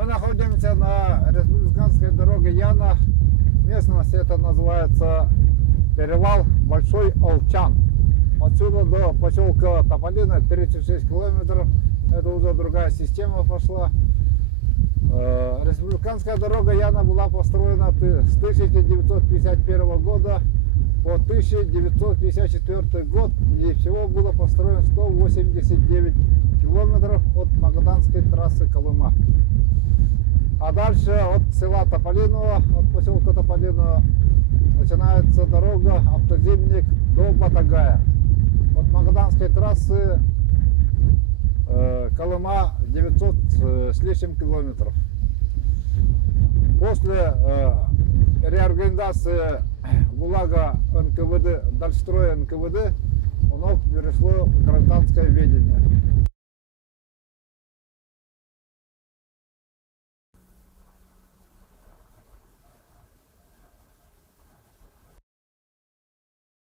Мы находимся на республиканской дороге Яна. Местность это называется перевал Большой Олчан. Отсюда до поселка Тополино 36 километров. Это уже другая система пошла. Республиканская дорога Яна была построена с 1951 года по 1954 год. И всего было построено 189 километров от Магаданской трассы Колыма. А дальше от села Тополино, от поселка Тополино, начинается дорога автозимник до Батагая. От Магаданской трассы Колыма 900 с лишним километров. После реорганизации ГУЛАГа НКВД, Дальстроя НКВД, оно перешло в гражданское ведение.